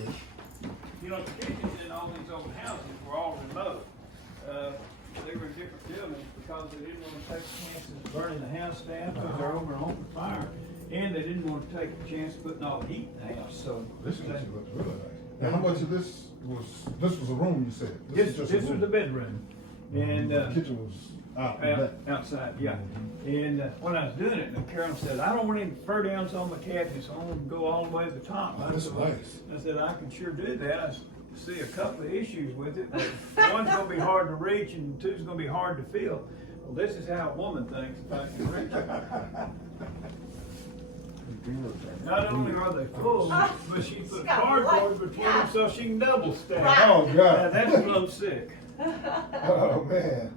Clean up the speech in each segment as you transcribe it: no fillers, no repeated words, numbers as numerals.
Okay. You know, the kitchens in all these old houses were all remote. They were in different buildings because they didn't want to take chances of burning the house down because they're over an open fire. And they didn't want to take a chance of putting all the heat in the house, so. This kitchen looks really nice. Now, how much of this was a room, you said? This is was the bedroom. And, The kitchen was out in the back. outside, yeah. And when I was doing it, Carol said, I don't want any fur downs on my cabinets, I want them to go all the way to the top. Oh, that's nice. I said, I can sure do that. I see a couple of issues with it, but one's gonna be hard to reach and two's gonna be hard to fill. Well, this is how a woman thinks if I can reach it. Not only are they full, but she put cardboard between them so she can double stack. Oh, Now, God. that's what I'm sick. Oh, man.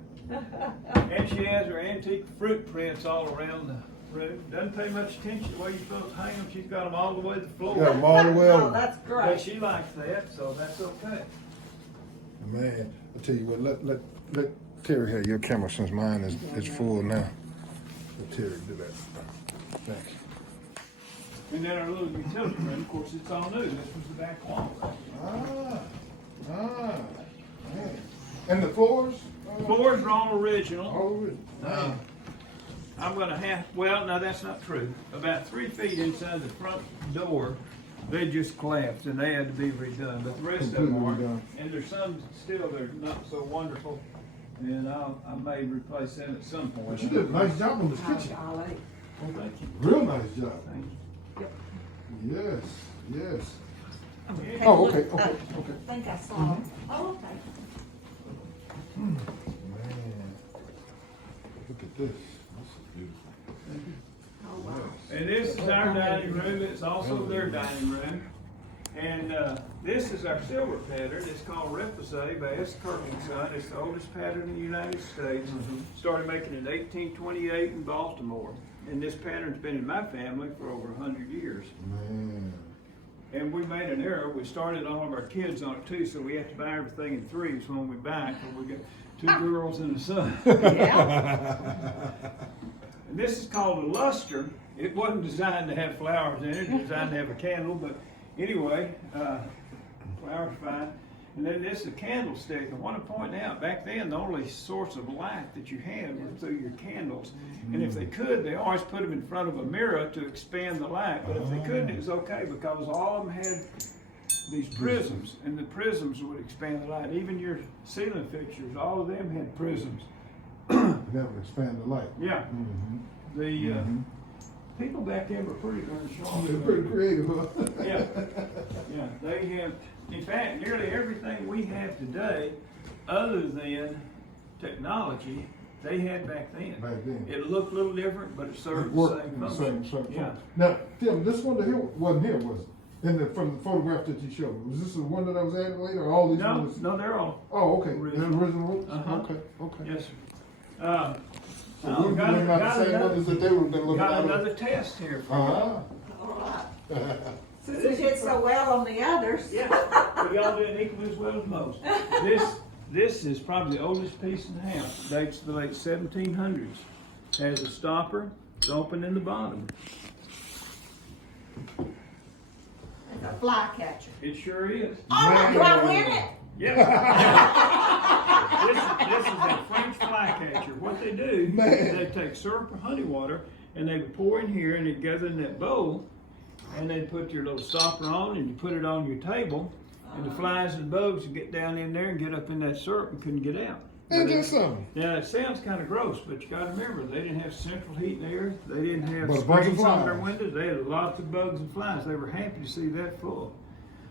And she has her antique fruit prints all around the room. Doesn't pay much attention to where you're supposed to hang them. She's got them all the way to the floor. Got them all the way Oh, over. that's But great. she likes that, so that's okay. Man, I tell you what, let Terry have your camera since mine is full now. Let Terry do that. Thanks. And then our little utility room, of course, it's all new. This was the back wall. Man. And the floors? Floors are all original. All of it? I'm gonna have, well, no, that's not true. About 3 feet inside the front door, they just collapsed and they had to be redone, but the rest of them Completely aren't. redone. And there's some still that are not so wonderful, and I may replace them at some point. But you did a nice job on this Oh, kitchen. golly. Well, thank you. Real nice job. Thank you. Yep. Yes, yes. Hey, Oh, look, okay, okay, I okay. think I saw it. Oh, okay. Man, look at this. This is beautiful. Oh, wow. And this is our dining room, it's also their dining room. And this is our silver pattern, it's called Repousse by S. Kirkland. It's the oldest pattern in the United States. Started making it in 1828 in Baltimore. And this pattern's been in my family for over 100 years. Man. And we made an error, we started all of our kids on it too, so we have to buy everything in threes when we buy it, and we got 2 girls and a son. Yeah. And this is called a luster. It wasn't designed to have flowers in it, it was designed to have a candle, but anyway, flowers fine. And then this is a candlestick. I want to point out, back then, the only source of light that you had were through your candles. And if they could, they always put them in front of a mirror to expand the light. But if they couldn't, it was okay because all of them had these prisms, and the prisms would expand the light. Even your ceiling fixtures, all of them had prisms. That would expand the light. Yeah. Mm-hmm. The people back then were pretty darn sharp. They're pretty creative, huh? Yeah, yeah, they have, in fact, nearly everything we have today, other than technology, they had back then. Back then. It looked a little different, but it It served the worked same in the function. same Yeah. function. Now, Tim, this one here wasn't here, was it? From the photograph that you showed me. Was this the one that I was adding later, or all these No, ones? no, they're all, Oh, okay. Original. The original ones? Uh-huh. Okay, okay. yes, sir. So we're got looking at the same ones that they would have been looking got at. another test here for you. Uh-huh. All right. Since it did so well on the others. Yeah, but y'all doing equally as well as most. This is probably the oldest piece in the house. Dates to the late 1700s. Has a stopper. It's open in the bottom. It's a fly catcher. It sure is. Oh, do I win it? Yeah. this is a French flycatcher. What they do Man. is they take syrup or honey water and they would pour in here and it goes in that bowl, and they put your little stopper on and you put it on your table, and the flies and bugs would get down in there and get up in that syrup and couldn't get out. Ain't that something? Now, it sounds kind of gross, but you gotta remember, they didn't have central heat and air. They didn't have But a bunch of screens on their flies. windows. They had lots of bugs and flies. They were happy to see that full.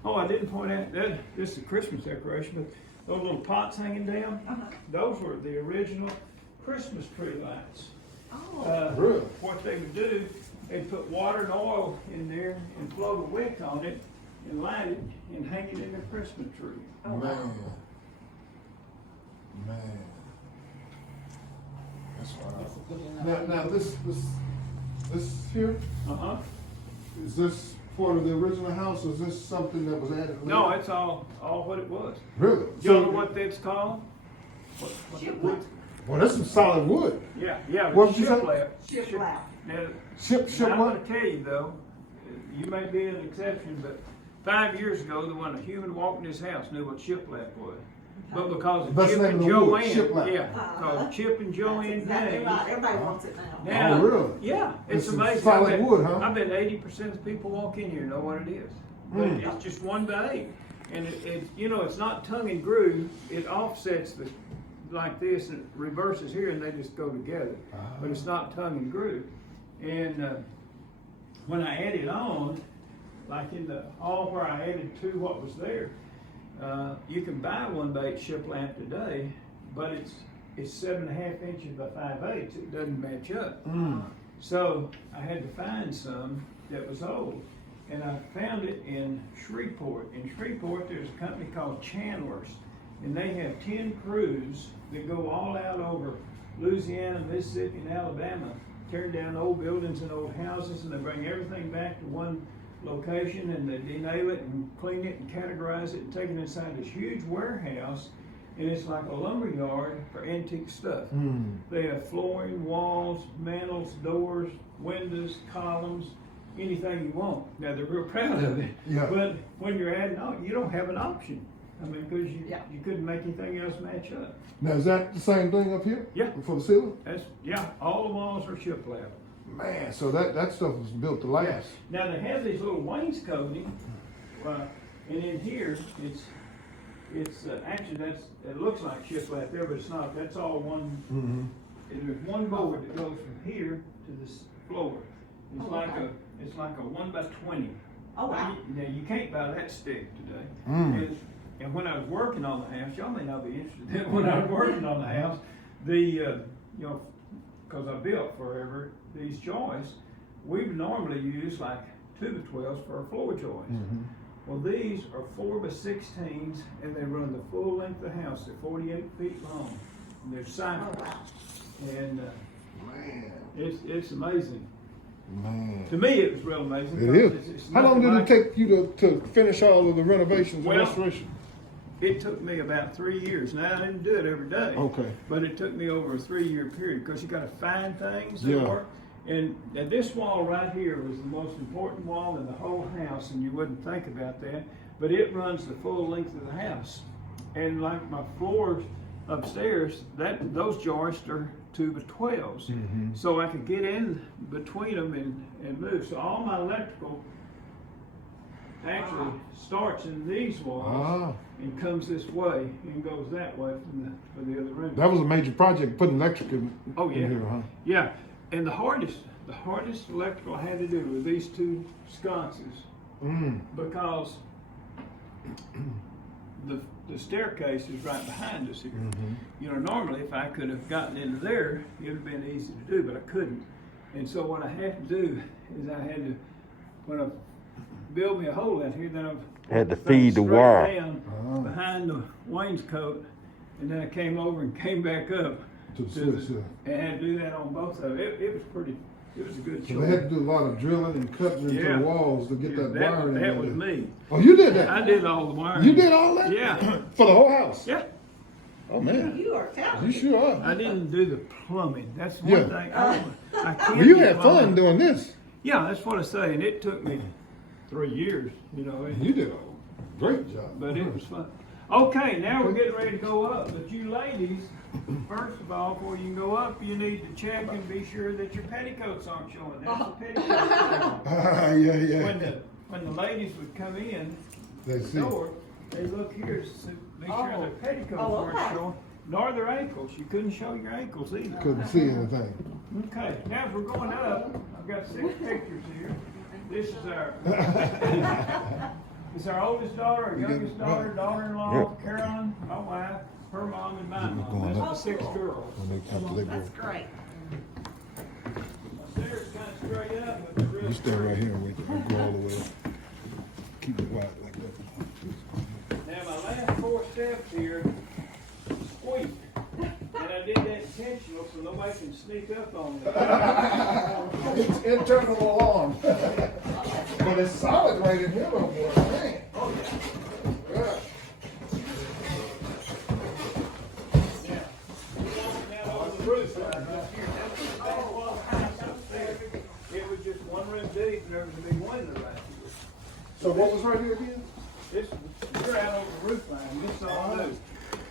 Oh, I didn't point out, that this is a Christmas decoration, but those little pots hanging down, those were the original Christmas tree lights. Oh, Really? What they would do, they'd put water and oil in there and float a wick on it and light it and hang it in their Christmas tree. oh, Man. wow. Man. That's wild. Now this here, Uh-huh. is this part of the original house, or is this something that was added later? No, it's all what it was. Really? You know what that's called? What the wood? Well, that's some solid wood. Yeah, What did you say? shiplap. Shiplap. Now, Ship now I'm what? gonna tell you though, you may be an exception, but 5 years ago, the one a human walked in his house knew what shiplap was. But because of That's Chip the name and of the wood, Joanne, shiplap. yeah, because Chip and That's Joanne exactly Gaines. right. Everybody wants it now. Now, Oh, really? Yeah, it's It's amazing. solid I bet, wood, huh? I bet 80% of the people walk in here know what it is. But Mm. it's just 1 by 8. And you know, it's not tongue and groove. It offsets like this and it reverses here and they just go together. But it's not tongue and groove. And when I added on, like in the hall where I added to what was there, you can buy 1 by 8 shiplap today, but it's 7.5 inches by 5/8. It doesn't match up. So I had to find some that was old, and I found it in Shreveport. In Shreveport, there's a company called Chandler's, and they have 10 crews that go all out over Louisiana, Mississippi, and Alabama, tearing down old buildings and old houses, and they bring everything back to one location, and they denail it and clean it and categorize it and take it inside this huge warehouse, and it's like a lumber yard for antique stuff. They have flooring, walls, mantles, doors, windows, columns, anything you want. Now, they're real proud of it. Yeah. But when you're adding on, you don't have an option. I mean, because Yeah. you couldn't make anything else match up. Now, is that the same thing up here? Yeah. For the ceiling? Yeah, all the walls are shiplap. Man, so that stuff was built to last. Now, they have these little wainscoting, and in here, it's actually, it looks like shiplap there, but it's not. That's all one. There's one board that goes from here to this floor. It's like a 1 by 20. Oh, wow. Now, you can't buy that stick today. Mm. And when I was working on the house, y'all may not be interested. When I was working on the house, because I built forever, these joists, we would normally use like 2 by 12s for a floor joist. Well, these are 4 by 16s, and they run the full length of the house. They're 48 feet long. And they're Oh, cycles. wow. And Man. it's amazing. Man. To me, it was real amazing. It because is. it's How long nothing did it like take you to finish all of the renovations and Well, restoration? It took me about 3 years. Now, I didn't do it every day. Okay. But it took me over a 3-year period because you got to find things that Yeah. work. And this wall right here was the most important wall in the whole house, and you wouldn't think about that. But it runs the full length of the house. And like my floors upstairs, those joists are 2 by 12s. So I could get in between them and move. So all my electrical actually starts in these walls and comes this way and goes that way for the other room. That was a major project, putting electric in, Oh, yeah. in here, huh? Yeah, and the hardest electrical I had to do were these 2 sconces because the staircase is right behind us here. You know, normally if I could have gotten into there, it would have been easy to do, but I couldn't. And so what I had to do is I had to, when I build me a hole out here, then I Had to feed the wire. down behind the wainscot, and then I came over and came back up To the switch, yeah. and had to do that on both of them. It was pretty. It was a good So choice. they had to do a lot of drilling and cutting into Yeah. the walls to get that wiring in there. That was me. Oh, you did that? I did all the wiring. You did all that? Yeah. For the whole house? Yeah. Oh, man. You are You talented. sure are. I didn't do the plumbing. That's one Yeah. thing. I can't Well, you do had plumbing. fun doing this. Yeah, that's what I say, and it took me 3 years. You know. You did a great job. But it was fun. Okay, now we're getting ready to go up. But you ladies, first of all, before you can go up, you need to check and be sure that your petticoats aren't showing. That's the petticoats. Yeah. When the ladies would come in They the see. door, they look here to make sure their petticoats Oh, weren't okay. showing, nor their ankles. You couldn't show your ankles either. Couldn't see anything. Okay, now as we're going up, I've got 6 pictures here. This is our it's our oldest daughter, our youngest daughter, daughter-in-law, Carolyn, my wife, her mom, and my mom. That's the 6 girls. After they That's broke. great. My stairs kind of straight up, but they're real You stay straight. right here and wait. I'll go all the way up. Keep it wide like that. Now my last 4 steps here squeak, and I did that intentional so nobody can sneak up on me. It's internal alarm. But it's solid right in here, little boy. Man. Oh yeah. Yeah. Yeah. Now over the roof side right here. That was the house upstairs. It was just 1 room deep, and there was a big window right here. So what was right here again? out over the roof line. This is all new.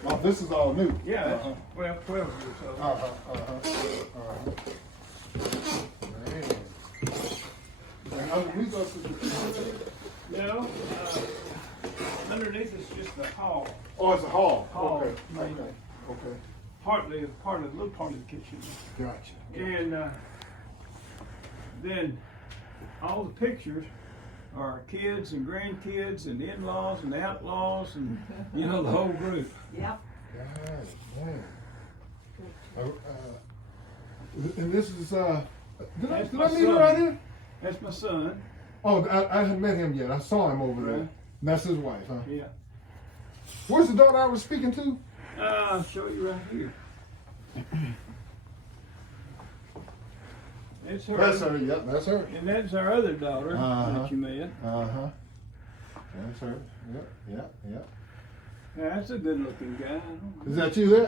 Oh, this is all new. Yeah, that's, well, 12 years old. Man. And underneath us is the No, underneath is just the hall. oh, it's a hall. Hall, Okay. mainly. Okay. Partly a part of, a little part of the kitchen. Gotcha. And then all the pictures are kids and grandkids and in-laws and outlaws and, you know, the whole group. Yep. Got it, man. And this is did I That's meet my her son. right here? That's my son. Oh, I hadn't met him yet. I saw him over there. Right. And that's his wife, huh? Yeah. Where's the daughter I was speaking to? I'll show you right here. It's her. That's her. Yep, that's her. And that's our other daughter that you met. Uh-huh. That's her. Yep, yep, yep. Yeah, that's a good-looking guy. Is that you there?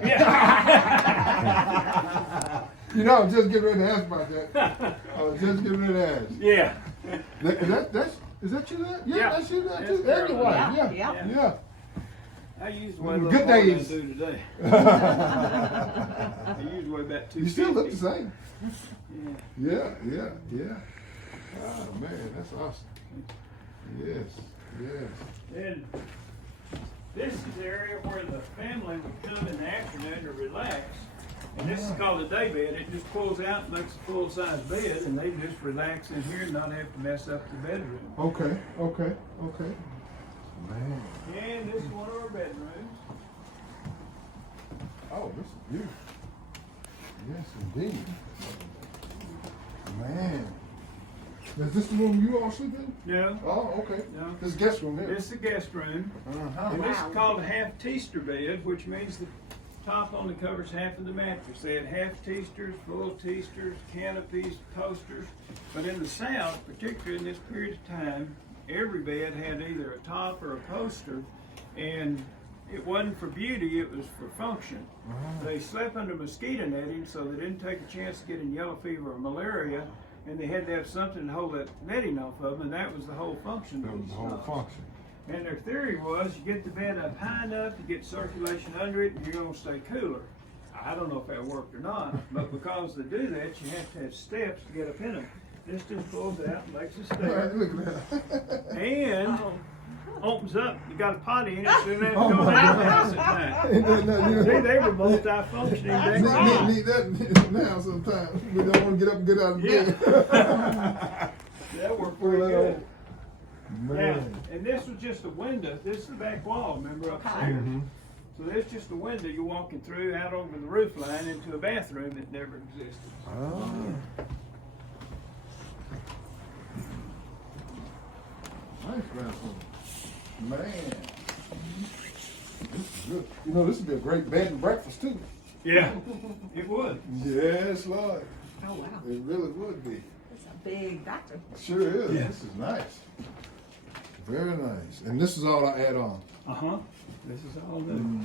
Yeah. You know, I was just getting ready to ask about that. I was just getting ready to ask. Yeah. Is that you there? Yeah, Yeah. that's you there That's too. That's your Caroline. wife. Yeah, Yeah. yeah. I used way Good more than I days. do today. I used way about 250. You still look the same. Yeah. Yeah. Oh man, that's awesome. Yes. And this is the area where the family would come in the afternoon to relax. And this is called a day bed. It just pulls out and makes a full-size bed, and they just relax in here and not have to mess up the bedroom. Okay. Man. And this is one of our bedrooms. Oh, this is beautiful. Yes, indeed. Man. Is this the room you all sleep in? No, Oh, okay. No. This is guest room here. this is the guest room. Uh-huh. And this Wow. is called a half-teaster bed, which means the top only covers half of the mattress. They had half-teasters, full teasters, canopies, coasters. But in the South, particularly in this period of time, every bed had either a top or a coaster. And it wasn't for beauty, it was for function. They slept under mosquito netting so they didn't take a chance of getting yellow fever or malaria. And they had to have something to hold that netting off of them, and that was the whole function That of was the the whole stocks. function. And their theory was you get the bed up high enough, you get circulation under it, and you're gonna stay cooler. I don't know if that worked or not, but because they do that, you have to have steps to get up in them. This just pulls out and makes a All step, right, look at that. and opens up, you got a potty in it, so you don't have to Oh go my out the God. house at night. Ain't that nothing, you See, know? they were multi-functioning back then. Need that now sometimes. We don't want to get up and get out of Yeah. bed. That worked pretty good. Now, Man. and this was just a window. This is the back wall, remember, upstairs. Mhm. So there's just a window you're walking through out over the roof line into a bathroom that never existed. Ah. Nice bathroom. Man. This is good. You know, this would be a great bed and breakfast too. Yeah, it would. Yes, Lord. Oh, wow. It really would be. It's a big bathroom. Sure is. Yeah. This is nice. Very nice. And this is all I add on. Uh-huh. This is all new.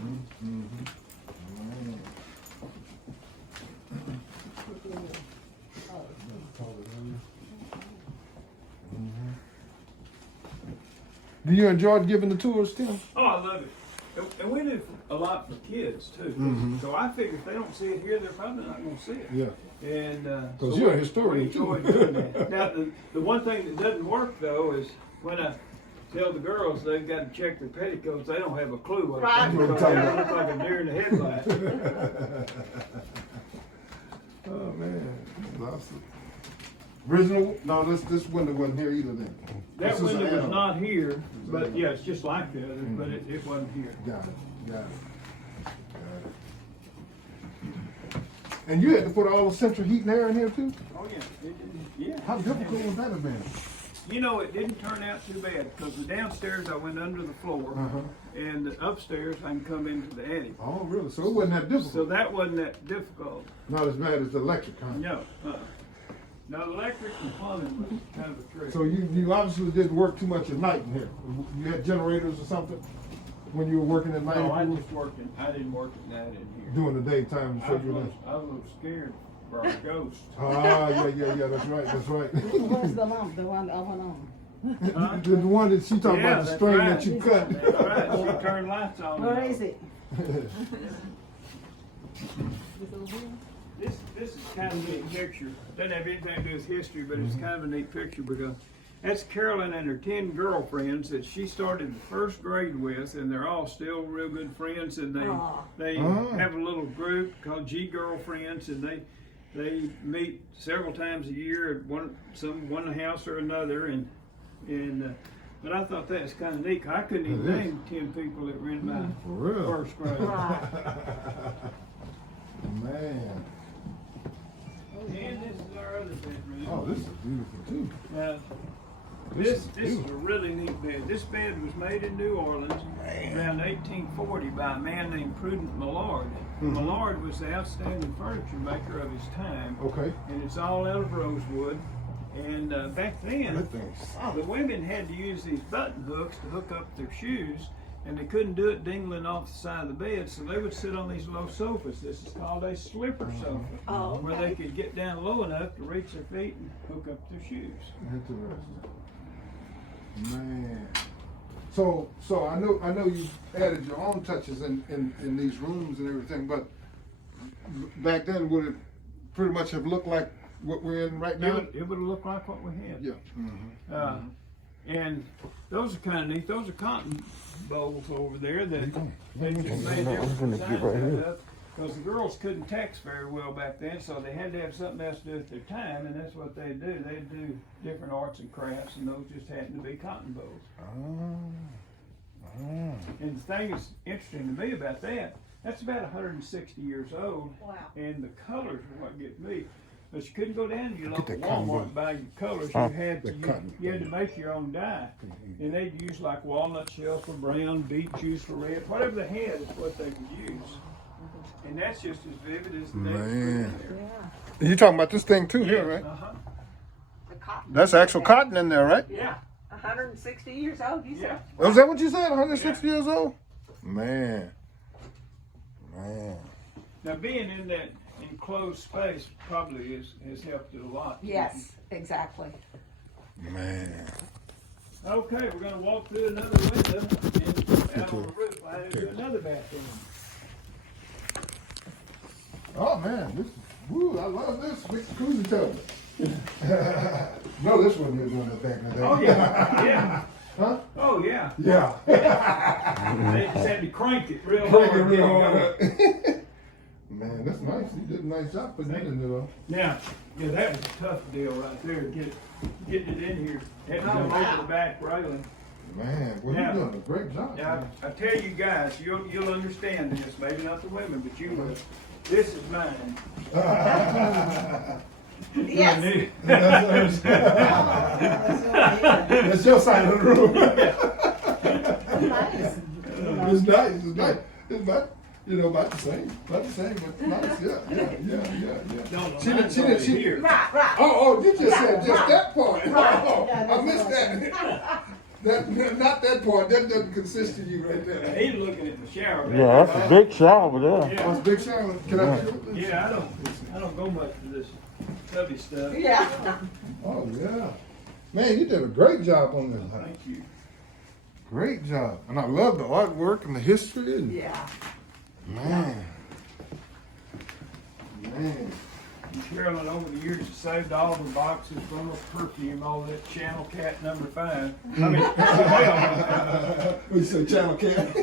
Do you enjoy giving the tours, Tim? Oh, I love it. And we do a lot for kids too. Mhm. So I figure if they don't see it here, they're probably not going to see it. Yeah. And Because so you're a we historian, enjoy too. doing that. Now, the one thing that doesn't work though is when I tell the girls they've got to check their petticoats, they don't have a clue what Right. it is because they look like a deer in the headlights. Oh man, that's awesome. Original? No, this window wasn't here either then. That This is window an was add-on. not here, but yeah, it's just like the others, but it wasn't here. Got it. And you had to put all the central heat and air in here too? Oh yeah, yeah. How difficult would that have been? You know, it didn't turn out too bad because the downstairs I went under the floor, and the upstairs I can come into the attic. Oh, really? So it wasn't that So difficult? that wasn't that difficult. Not as bad as the electric, huh? No. Now, electric and plumbing was kind of a trick. So you obviously didn't work too much at night in here. You had generators or something when you were working at night? No, I just worked in, I didn't work at night in here. During the daytime, I so was, you a know. little- I was a little scared for our ghost. Ah, yeah, that's right. Where's the lump, the one that I went on? Huh? The one that she talking Yeah, about, the that's string right. that you cut. That's right. won't turn lights on. What is it? This is kind of a neat picture. Doesn't have anything to do with history, but it's kind of a neat picture because that's Carolyn and her 10 girlfriends that she started the first grade with, and they're all still real good friends. And they have a little group called G Girlfriends, and they meet several times a year at one house or another. But I thought that was kind of neat. I couldn't even name 10 people that were in my For real? first grade. Man. And this is our other bedroom. Oh, this is beautiful too. Now, this is a really neat bed. This bed was made in New Orleans around 1840 by a man named Prudent Millard. Millard was the outstanding furniture maker of his time. Okay. And it's all out of rosewood. And back then, That thing's the women had to use these button hooks to hook up their shoes, and they couldn't do it dingling off the side of the bed, so they would sit on these low sofas. This is called a slipper sofa, where they could get down low enough to reach their feet and hook up their shoes. interesting. Man. So I know you added your own touches in these rooms and everything, but back then would it pretty much have looked like what we're in right now? It would look like what we had. Yeah. And those are kind of neat. Those are cotton bowls over there that they just I'm made gonna different get right here. designs because the girls couldn't text very well back then, so they had to have something else to do with their time, and that's what they'd do. They'd do different arts and crafts, and those just happened to be cotton bowls. And the thing that's interesting to me about that's about 160 years old. Wow. And the colors are what get me. But you couldn't go down to your Get local that cotton Walmart ball. and buy your colors. Huh? You had The cotton. you had to make your own dye. And they'd use like walnut shells for brown, beet juice for red. Whatever they had is what they could use. And that's just as vivid as the Man. Yeah. You talking about this thing too here, right? Uh-huh. The cotton. That's actual cotton in there, right? Yeah. 160 years old, you said? Yeah. Was that what you said? 160 years old? Man. Now being in that enclosed space probably has helped it a lot. Yes, exactly. Man. Okay, we're gonna walk through another window and out on the roof. I have another bathroom. Oh man, this is, woo, I love this. Big cruising tub. No, this wasn't here doing that back in the day. Oh yeah, yeah. Huh? Oh yeah. Yeah. They just had to crank it real Break it hard. real hard. Man, that's nice. You did a nice job putting that in there though. Now, yeah, that was a tough deal right there. Getting it in here. Had to go over the back railing. Man, well, Yeah. you're doing a great job. Now, I tell you guys, you'll understand this. Maybe not the women, but you will. This is mine. Yes. That's your side of the room. Nice. It's nice. It's nice. It's about, about the same. About the same, but nice. Yeah. No, She mine's did. already here. Right. Oh, you just said just right. that part. Right. Oh, Yeah, I that's missed right. that. Not that part. That doesn't consist of you right there. He's looking at the shower. Yeah, that's a big shower there. Oh, Yeah, it's a big shower. Can I do it? yeah. I don't go much for this tubby stuff. Yeah. Oh yeah. Man, you did a great job on this. Thank you. Great job. And I love the artwork and the history. And, Yeah. Man. Carolyn, over the years, has saved all the boxes from the perfume, all that Channel Cat #5. I mean, well, We say Channel Cat.